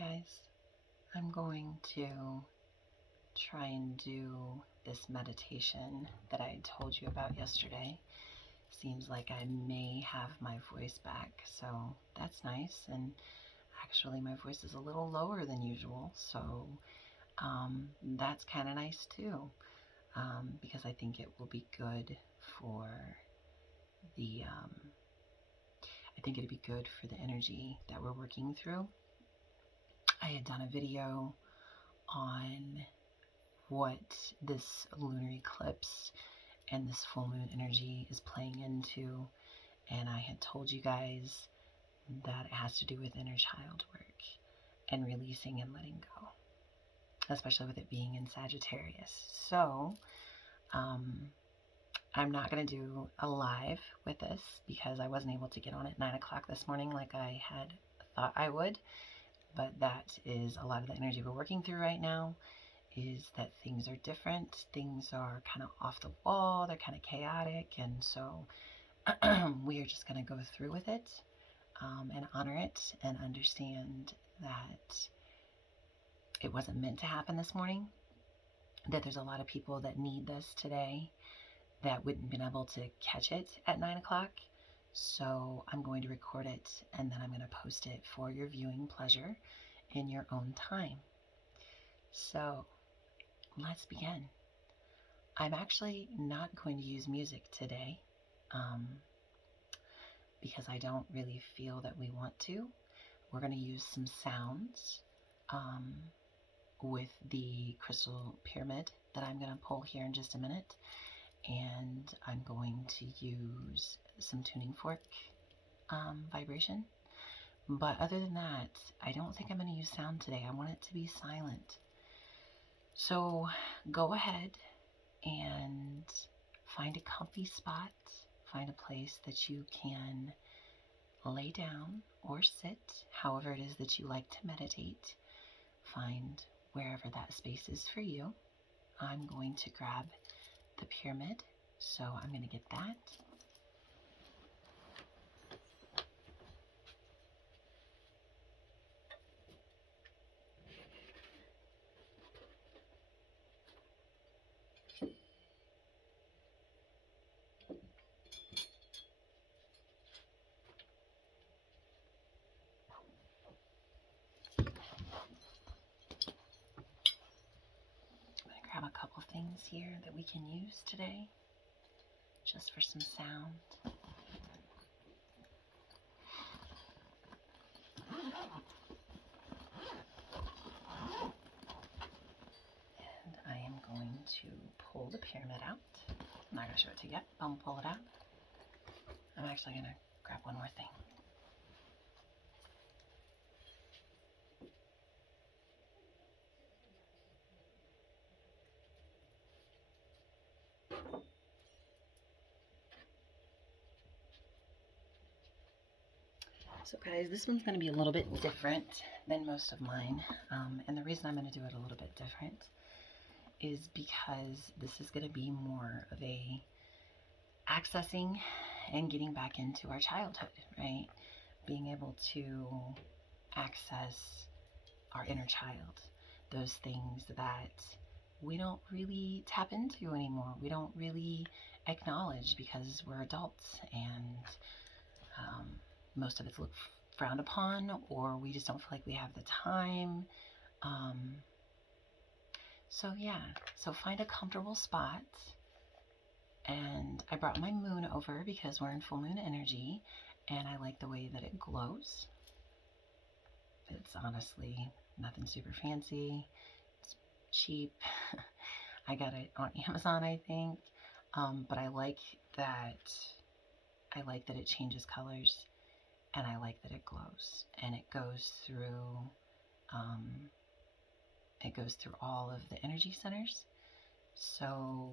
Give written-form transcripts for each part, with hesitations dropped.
Guys, I'm going to try and do this meditation that I told you about yesterday. Seems like I may have my voice back, so that's nice. And actually, my voice is a little lower than usual, so that's kind of nice too, because I think it will be good for the I think it'd be good for the energy that we're working through. I had done a video on what this lunar eclipse and this full moon energy is playing into, and I had told you guys that it has to do with inner child work and releasing and letting go, especially with it being in Sagittarius. So I'm not going to do a live with this because I wasn't able to get on at 9 o'clock this morning like I had thought I would. But that is a lot of the energy we're working through right now, is that things are different. Things are kind of off the wall. They're kind of chaotic. And so we are just going to go through with it and honor it and understand that it wasn't meant to happen this morning, that there's a lot of people that need this today that wouldn't have been able to catch it at 9 o'clock. So I'm going to record it and then I'm going to post it for your viewing pleasure in your own time. So let's begin. I'm actually not going to use music today because I don't really feel that we want to. We're going to use some sounds with the crystal pyramid that I'm going to pull here in just a minute. And I'm going to use some tuning fork vibration. But other than that, I don't think I'm going to use sound today. I want it to be silent. So go ahead and find a comfy spot. Find a place that you can lay down or sit, however it is that you like to meditate. Find wherever that space is for you. I'm going to grab the pyramid, so I'm going to get that. Grab a couple things here that we can use today, just for some sound. And I am going to pull the pyramid out. I'm not going to show it to you yet, but I'm going to pull it out. I'm actually going to grab one more thing. So guys, this one's going to be a little bit different than most of mine. And the reason I'm going to do it a little bit different is because this is going to be more of a accessing and getting back into our childhood, right? Being able to access our inner child, those things that we don't really tap into anymore. We don't really acknowledge because we're adults, and most of it's looked frowned upon, or we just don't feel like we have the time. So yeah, so find a comfortable spot. And I brought my moon over because we're in full moon energy, and I like the way that it glows. It's honestly nothing super fancy. It's cheap. I got it on Amazon, I think. But I like that it changes colors, and I like that it glows, and it goes through all of the energy centers. So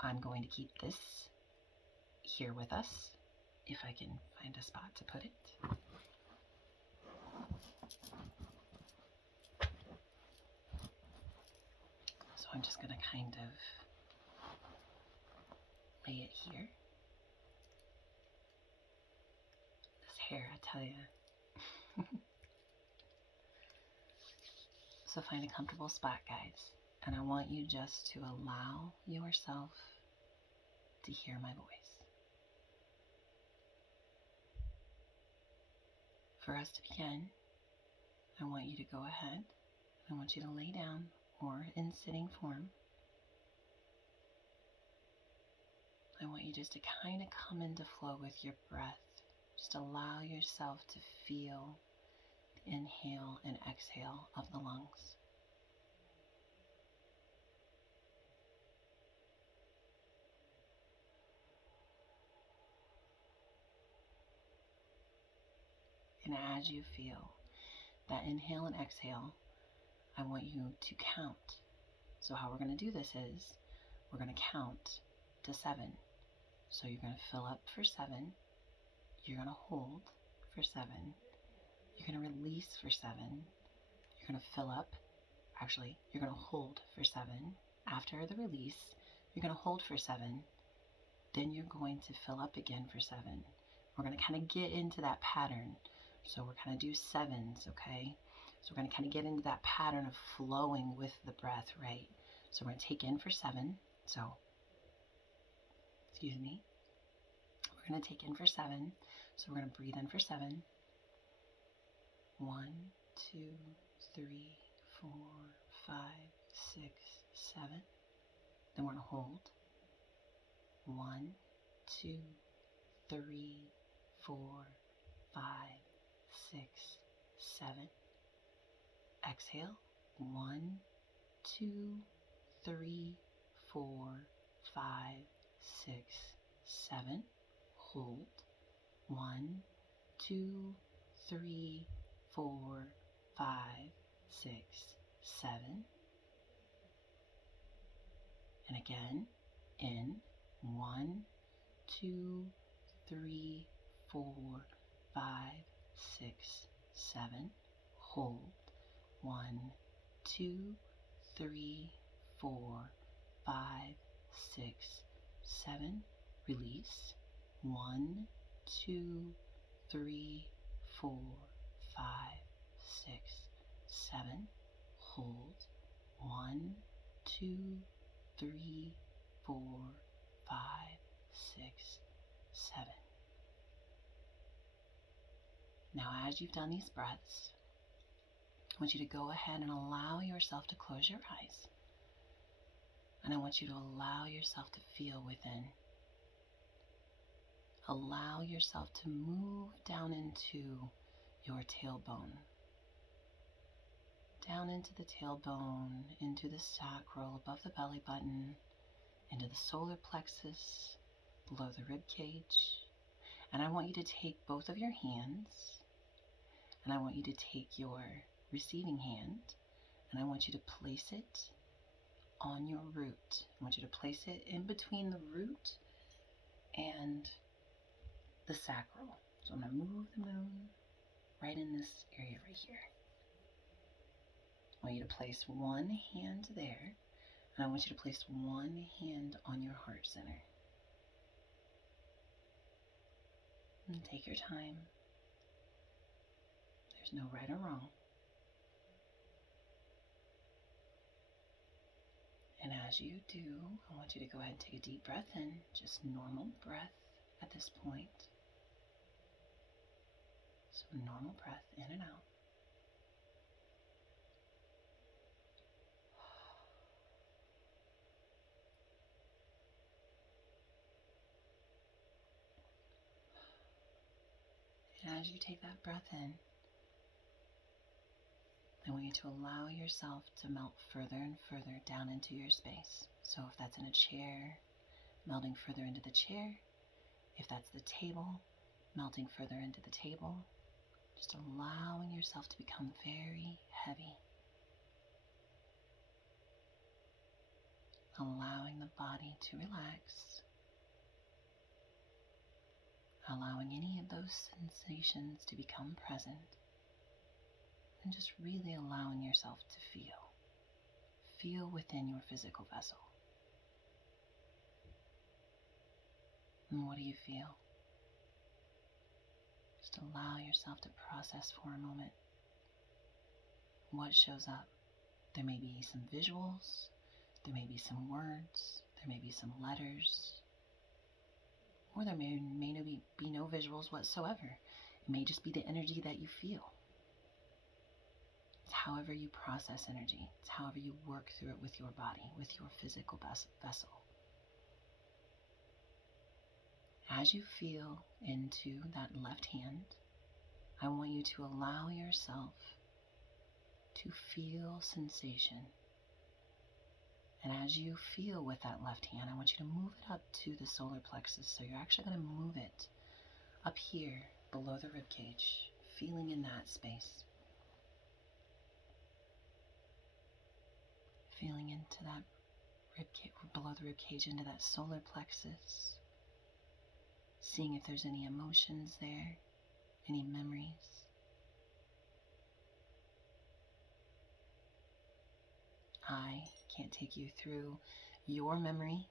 I'm going to keep this here with us, if I can find a spot to put it. So I'm just going to kind of lay it here. This hair, I tell you. So find a comfortable spot, guys, and I want you just to allow yourself to hear my voice. For us to begin, I want you to go ahead. I want you to lay down or in sitting form. I want you just to kind of come into flow with your breath. Just allow yourself to feel the inhale and exhale of the lungs. And as you feel that inhale and exhale, I want you to count. So how we're going to do this is we're going to count to 7. So you're going to fill up for 7. You're going to hold for 7. You're going to release for 7. You're going to fill up. Actually, you're going to hold for 7. After the release, you're going to hold for 7. Then you're going to fill up again for 7. We're going to kind of get into that pattern. So we're kind of do 7s, okay? So we're going to kind of get into that pattern of flowing with the breath, right? So we're going to take in for 7. So, excuse me. We're going to take in for 7. So we're going to breathe in for 7. 1, 2, 3, 4, 5, 6, 7. Then we're going to hold. 1, 2, 3, 4, 5, 6, 7. Exhale. 1, 2, 3, 4, 5, 6, 7. Hold. 1, 2, 3, 4, 5, 6, 7. And again, in 1, 2, 3, 4, 5, 6, 7. Hold. 1, 2, 3, 4, 5, 6, 7. Release. 1, 2, 3, 4, 5, 6, 7. Hold. 1, 2, 3, 4, 5, 6, 7. Now, as you've done these breaths, I want you to go ahead and allow yourself to close your eyes. And I want you to allow yourself to feel within. Allow yourself to move down into your tailbone. Down into the tailbone, into the sacral, above the belly button, into the solar plexus, below the rib cage. And I want you to take both of your hands, and I want you to take your receiving hand, and I want you to place it on your root. I want you to place it in between the root and the sacral. So I'm going to move the moon right in this area right here. I want you to place one hand there, and I want you to place one hand on your heart center. And take your time. There's no right or wrong. And as you do, I want you to go ahead and take a deep breath in, just normal breath at this point. So normal breath in and out. And as you take that breath in, I want you to allow yourself to melt further and further down into your space. So if that's in a chair, melting further into the chair. If that's the table, melting further into the table. Just allowing yourself to become very heavy. Allowing the body to relax. Allowing any of those sensations to become present. And just really allowing yourself to feel. Feel within your physical vessel. And what do you feel? Just allow yourself to process for a moment. What shows up? There may be some visuals, there may be some words, there may be some letters, or there may be no visuals whatsoever. It may just be the energy that you feel. It's however you process energy. It's however you work through it with your body, with your physical vessel. As you feel into that left hand, I want you to allow yourself to feel sensation. And as you feel with that left hand, I want you to move it up to the solar plexus. So you're actually going to move it up here below the rib cage, feeling in that space. Feeling into that rib cage, below the rib cage, into that solar plexus. Seeing if there's any emotions there, any memories. I can't take you through your memory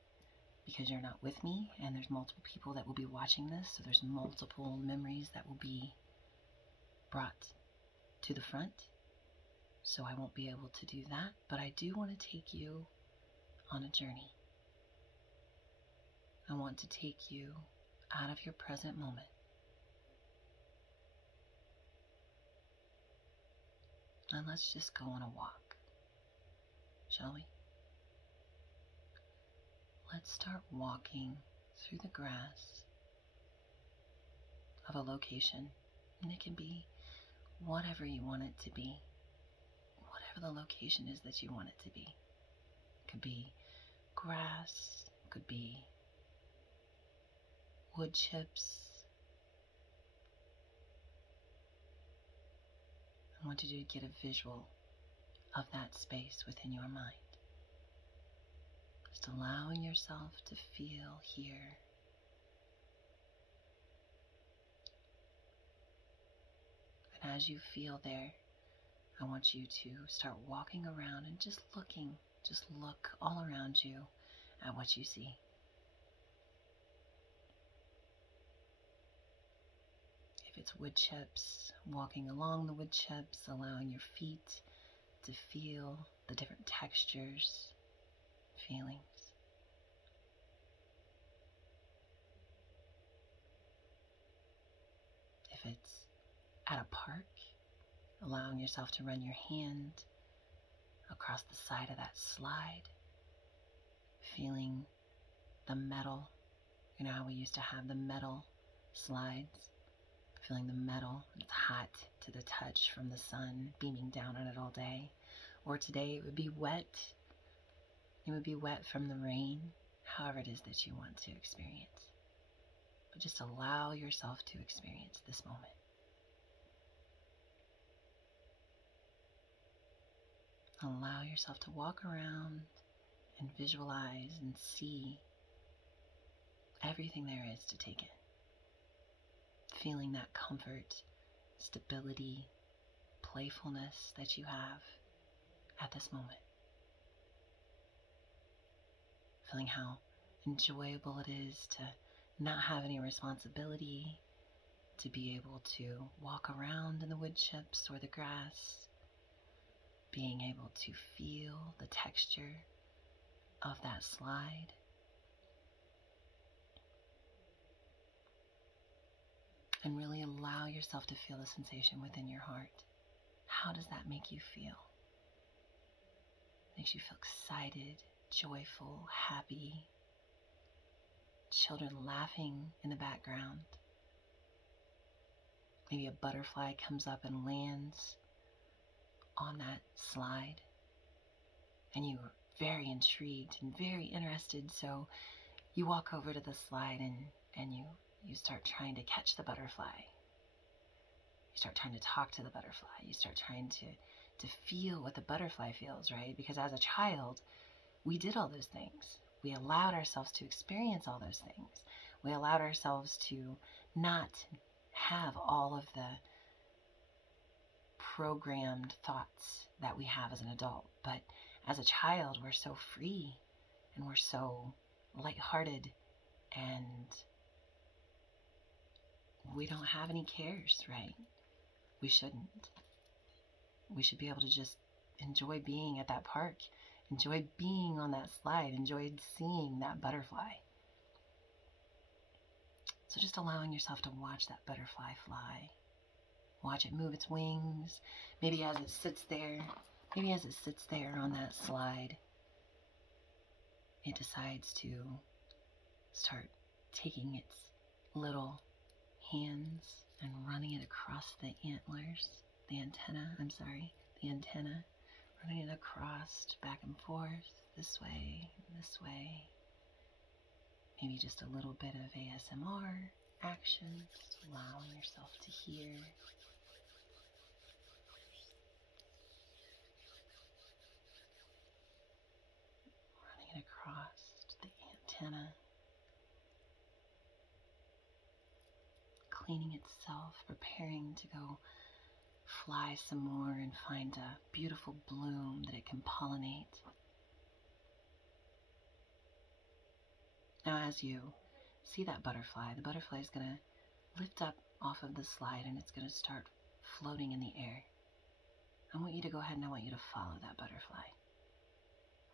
because you're not with me, and there's multiple people that will be watching this, so there's multiple memories that will be brought to the front, so I won't be able to do that, but I do want to take you on a journey. I want to take you out of your present moment. And let's just go on a walk, shall we? Let's start walking through the grass of a location, and it can be whatever you want it to be, whatever the location is that you want it to be. It could be grass, it could be wood chips. I want you to get a visual of that space within your mind. Just allowing yourself to feel here. And as you feel there, I want you to start walking around and just look all around you at what you see. If it's wood chips, walking along the wood chips, allowing your feet to feel the different textures, feelings. If it's at a park, allowing yourself to run your hand across the side of that slide, feeling the metal. You know how we used to have the metal slides? Feeling the metal, it's hot to the touch from the sun beaming down on it all day. Or today it would be wet. It would be wet from the rain, however it is that you want to experience. But just allow yourself to experience this moment. Allow yourself to walk around and visualize and see everything there is to take in. Feeling that comfort, stability, playfulness that you have at this moment. Feeling how enjoyable it is to not have any responsibility, to be able to walk around in the wood chips or the grass, being able to feel the texture of that slide. And really allow yourself to feel the sensation within your heart. How does that make you feel? Makes you feel excited, joyful, happy. Children laughing in the background. Maybe a butterfly comes up and lands on that slide, and you are very intrigued and very interested, so you walk over to the slide and you start trying to catch the butterfly. You start trying to talk to the butterfly. You start trying to feel what the butterfly feels, right? Because as a child, we did all those things. We allowed ourselves to experience all those things. We allowed ourselves to not have all of the programmed thoughts that we have as an adult. But as a child, we're so free and we're so lighthearted, and we don't have any cares, right? We shouldn't. We should be able to just enjoy being at that park. Enjoy being on that slide. Enjoy seeing that butterfly. So just allowing yourself to watch that butterfly fly. Watch it move its wings. Maybe as it sits there on that slide, it decides to start taking its little hands and running it across the antenna, running it across back and forth, this way, maybe just a little bit of ASMR action, just allowing yourself to hear. Running it across the antenna, cleaning itself, preparing to go fly some more and find a beautiful bloom that it can pollinate. Now as you see that butterfly, the butterfly is going to lift up off of the slide and it's going to start floating in the air. I want you to go ahead and I want you to follow that butterfly.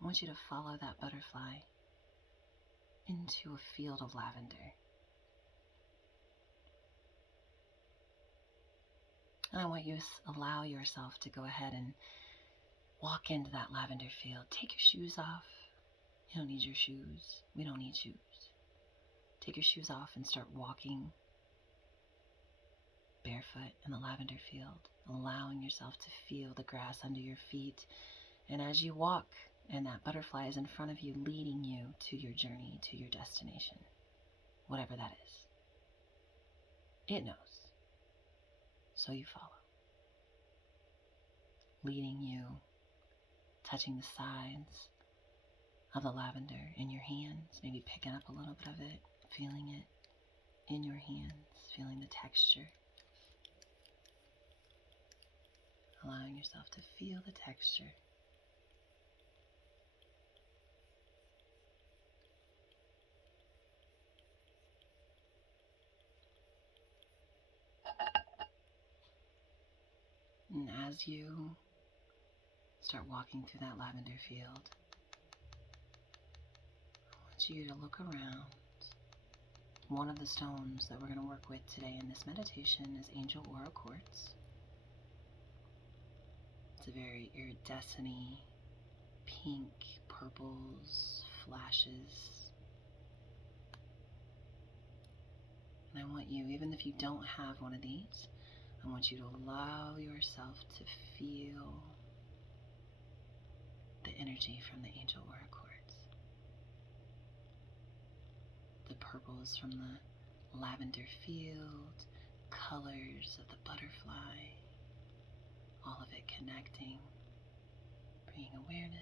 I want you to follow that butterfly into a field of lavender. And I want you to allow yourself to go ahead and walk into that lavender field. Take your shoes off. You don't need your shoes. We don't need shoes. Take your shoes off and start walking barefoot in the lavender field, allowing yourself to feel the grass under your feet. And as you walk, and that butterfly is in front of you, leading you to your journey, to your destination, whatever that is. It knows. So you follow. Leading you, touching the sides of the lavender in your hands, maybe picking up a little bit of it, feeling it in your hands, feeling the texture. Allowing yourself to feel the texture. And as you start walking through that lavender field, I want you to look around. One of the stones that we're going to work with today in this meditation is angel aura quartz. It's a very iridescent-y, pink, purples, flashes. And I want you, even if you don't have one of these, I want you to allow yourself to feel the energy from the angel aura quartz. The purples from the lavender field, colors of the butterfly, all of it connecting, bringing awareness.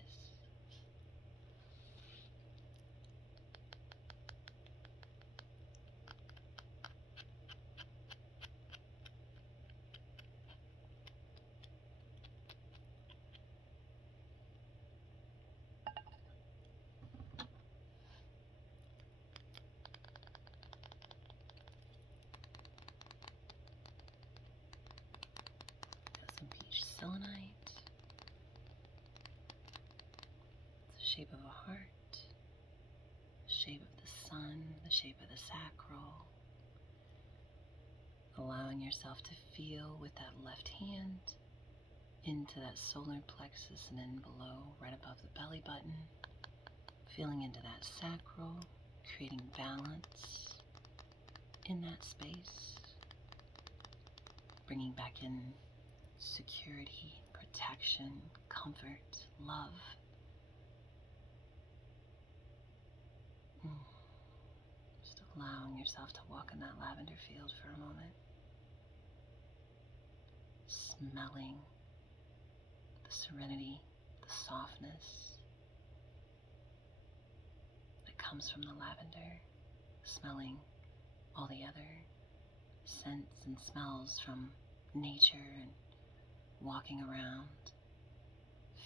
Selenite. It's the shape of a heart, the shape of the sun, the shape of the sacral. Allowing yourself to feel with that left hand into that solar plexus and then below, right above the belly button. Feeling into that sacral, creating balance in that space. Bringing back in security, protection, comfort, love. Just allowing yourself to walk in that lavender field for a moment. Smelling the serenity, the softness that comes from the lavender. Smelling all the other scents and smells from nature and walking around,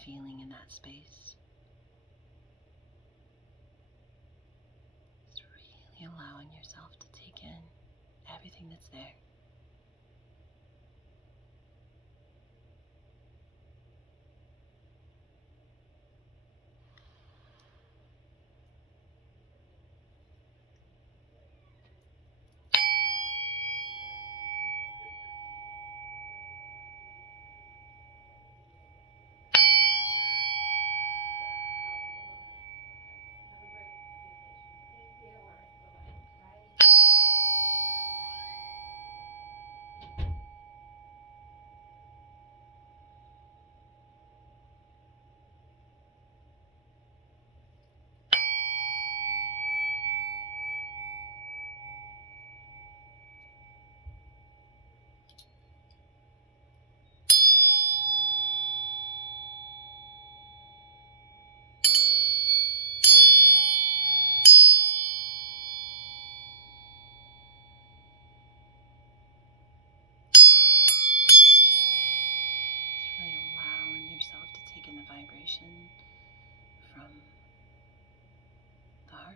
feeling in that space. Just really allowing yourself to take in everything that's there.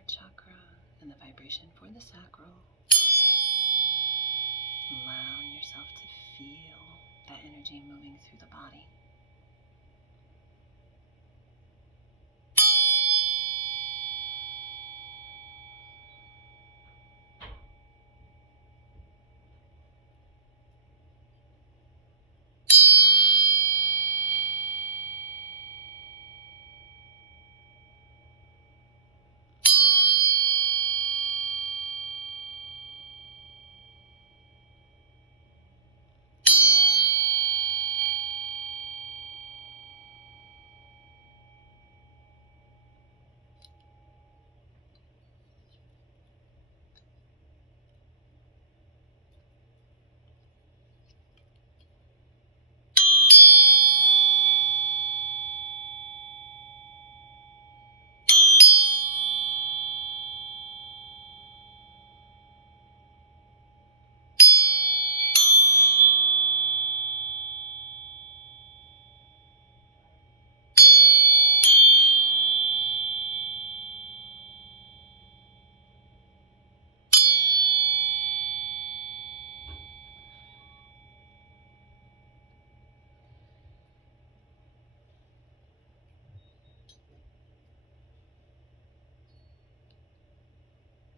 chakra and the vibration for the sacral. Allowing yourself to feel that energy moving through the body.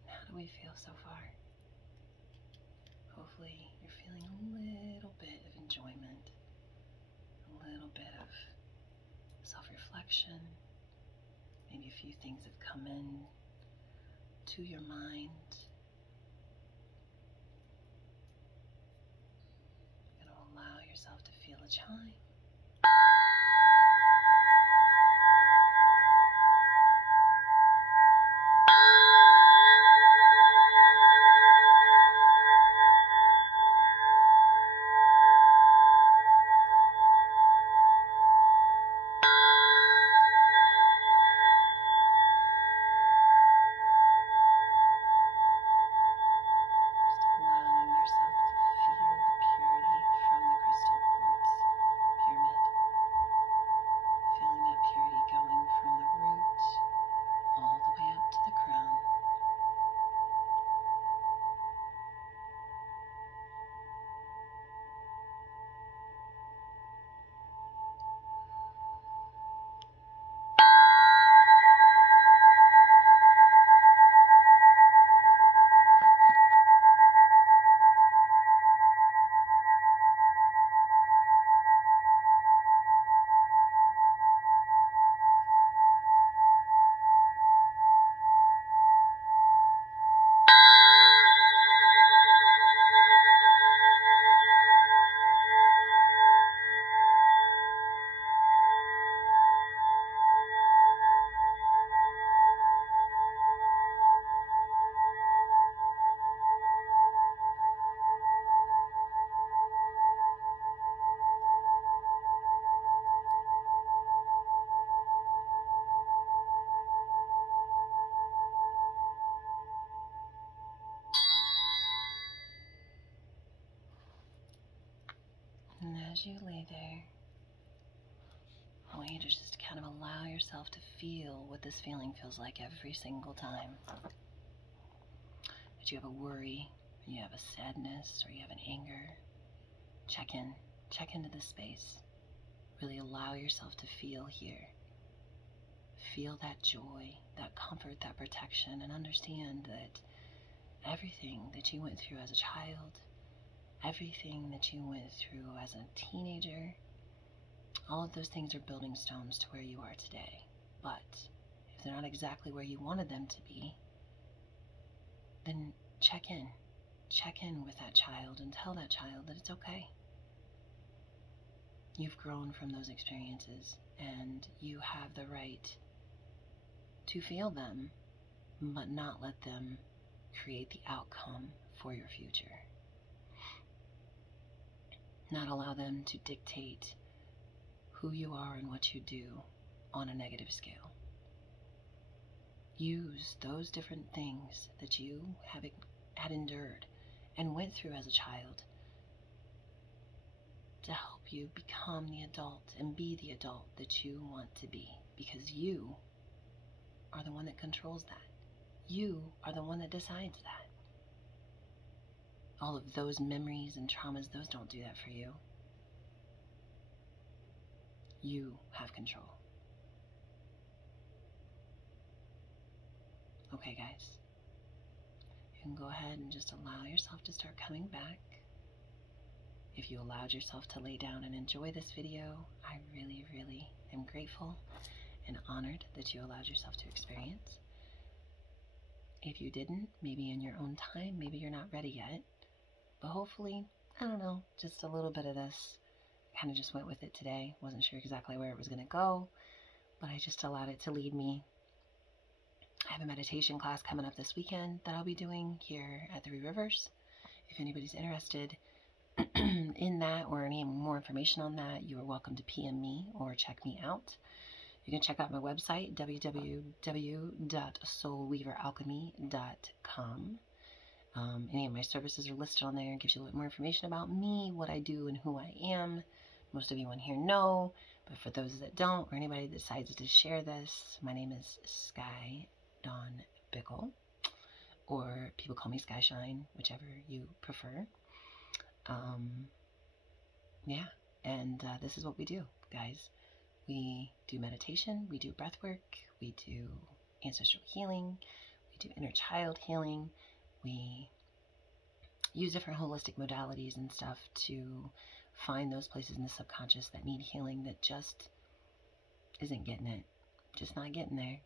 How do we feel so far? Hopefully you're feeling a little bit of enjoyment, a little bit of self-reflection. Maybe a few things have come in to your mind. You're going to allow yourself to feel a chime. Allowing yourself to feel the purity from the crystal quartz pyramid. Feeling that purity going from the root all the way up to the crown. And as you lay there, I want you to just kind of allow yourself to feel what this feeling feels like every single time. That you have a worry, or you have a sadness, or you have an anger. Check into this space. Really allow yourself to feel here. Feel that joy, that comfort, that protection, and understand that everything that you went through as a child, everything that you went through as a teenager, all of those things are building stones to where you are today. But if they're not exactly where you wanted them to be, then check in. Check in with that child and tell that child that it's okay. You've grown from those experiences and you have the right to feel them, but not let them create the outcome for your future. Not allow them to dictate who you are and what you do on a negative scale. Use those different things that you had endured and went through as a child to help you become the adult and be the adult that you want to be, because you are the one that controls that. You are the one that decides that. All of those memories and traumas, those don't do that for you. You have control. Okay, guys. You can go ahead and just allow yourself to start coming back. If you allowed yourself to lay down and enjoy this video, I really, really am grateful and honored that you allowed yourself to experience. If you didn't, maybe in your own time, maybe you're not ready yet, but hopefully, I don't know, just a little bit of this. I kind of just went with it today. Wasn't sure exactly where it was going to go, but I just allowed it to lead me. I have a meditation class coming up this weekend that I'll be doing here at Three Rivers. If anybody's interested in that or any more information on that, you are welcome to PM me or check me out. You can check out my website, www.soulweaveralchemy.com. Any of my services are listed on there. It gives you a little more information about me, what I do, and who I am. Most of you on here know, but for those that don't, or anybody that decides to share this, my name is Sky Dawn Bickle, or people call me Sky Shine, whichever you prefer. And this is what we do, guys. We do meditation, we do breath work, we do ancestral healing, we do inner child healing, we use different holistic modalities and stuff to find those places in the subconscious that need healing that just isn't getting it, just not getting there.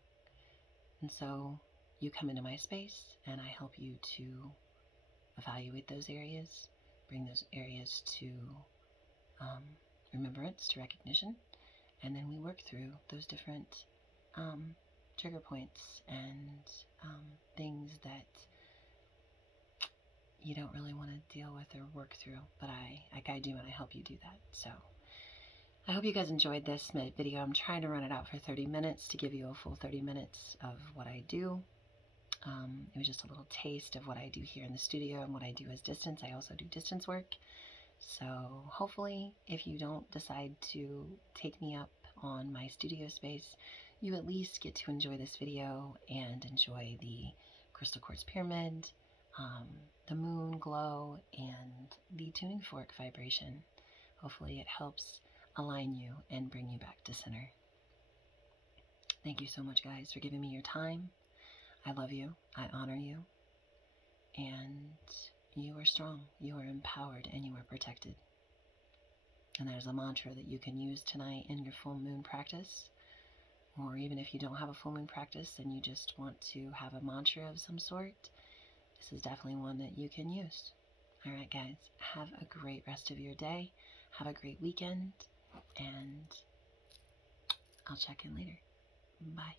And so you come into my space and I help you to evaluate those areas, bring those areas to remembrance, to recognition, and then we work through those different trigger points and things that you don't really want to deal with or work through, but I guide you and I help you do that. So I hope you guys enjoyed this video. I'm trying to run it out for 30 minutes to give you a full 30 minutes of what I do. It was just a little taste of what I do here in the studio and what I do as distance. I also do distance work. So hopefully, if you don't decide to take me up on my studio space, you at least get to enjoy this video and enjoy the crystal quartz pyramid, the moon glow, and the tuning fork vibration. Hopefully it helps align you and bring you back to center. Thank you so much, guys, for giving me your time. I love you. I honor you. And you are strong, you are empowered, and you are protected. And there's a mantra that you can use tonight in your full moon practice, or even if you don't have a full moon practice and you just want to have a mantra of some sort, this is definitely one that you can use. All right, guys, have a great rest of your day. Have a great weekend, and I'll check in later. Bye.